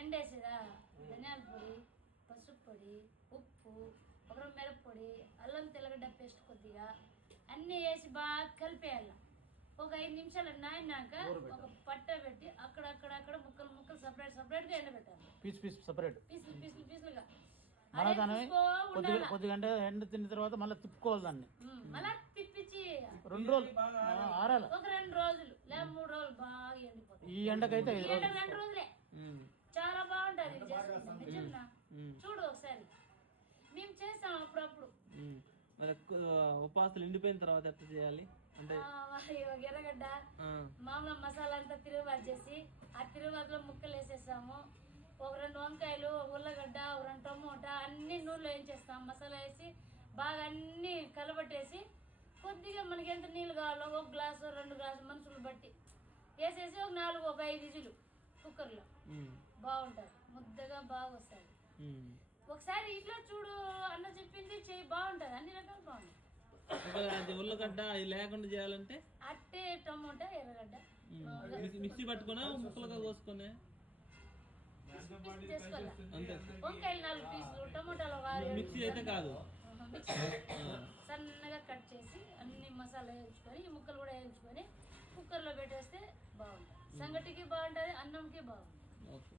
ఎండేసిదా ధనియాల పొడి, పసుపు పొడి, ఉప్పు, ఒక మిరప్పొడి, అల్లం తెల్లగడ్డ పేస్ట్ కొద్దిగా అన్నీ వేసి బాగా కలిపేయాల. ఒక 5 నిమిషాలు నాయినాక ఒక పట్ట పెట్టి అక్కడ ముక్కలు సపరేట్ గా ఎండబెట్టాలి. పీసులుగా కొద్ది గంట ఎండ తిన్న తర్వాత మళ్ళీ తిప్పుకోవాలి దాన్ని. మళ్ళా తిప్పించి 2 రోజులు ఆరాలి. ఒక 2 రోజులు లేదా 3 రోజులు బాగా ఎండిపోతుంది. ఈ ఎండకైతే 2 రోజులే చాలా బాగుంటది. నిజంగా చూడు ఒకసారి, మేము చేస్తాం అప్పుడప్పుడు. ఉపాస్తులు ఎండిపోయిన తర్వాత ఎట్లా చేయాలి అంటే ఎర్రగడ్డ మామూలు మసాలా అంతా తిరుగుబాటు చేసి ఆ తిరుగుబాటులో ముక్కలు వేసేసాము. ఒక 2 వంకాయలు, ఉల్లగడ్డ, ఒక 2 టమోటా అన్ని నూనెలో వేయించేస్తాం. మసాలా వేసి బాగా అన్ని కలబట్టేసి కొద్దిగా మనకి ఎంత నీళ్ళు కావాలో 1 గ్లాసు 2 గ్లాసు మనుషులు బట్టి వేసేసి ఒక 4 ఒక 5 విజిలు కుక్కర్లో బాగుంటుంది. ముద్దగా బాగా వస్తుంది. ఒకసారి ఇట్లా చూడు అన్న చెప్పింది చెయ్యి, బాగుంటది. అన్ని రకాలు బాగుంటాయి. ఉల్లగడ్డ లేకుండా చేయాలంటే అట్టే టమోటా, ఎర్రగడ్డ మిక్సీ పట్టుకున్నా ముక్కలుగా కోసుకునే చేసుకోవాలి. వంకాయలు 4 పీసులు, టమోటాలు 6 మిక్సీ అయితే కాదు, సన్నగా కట్ చేసి అన్ని మసాలా వేయించుకొని ఈ ముక్కలు కూడా వేయించుకొని కుక్కర్లో పెట్టేస్తే బాగుంటుంది. సంగటికి బాగుంటుంది, అన్నంకి బాగుంటుంది.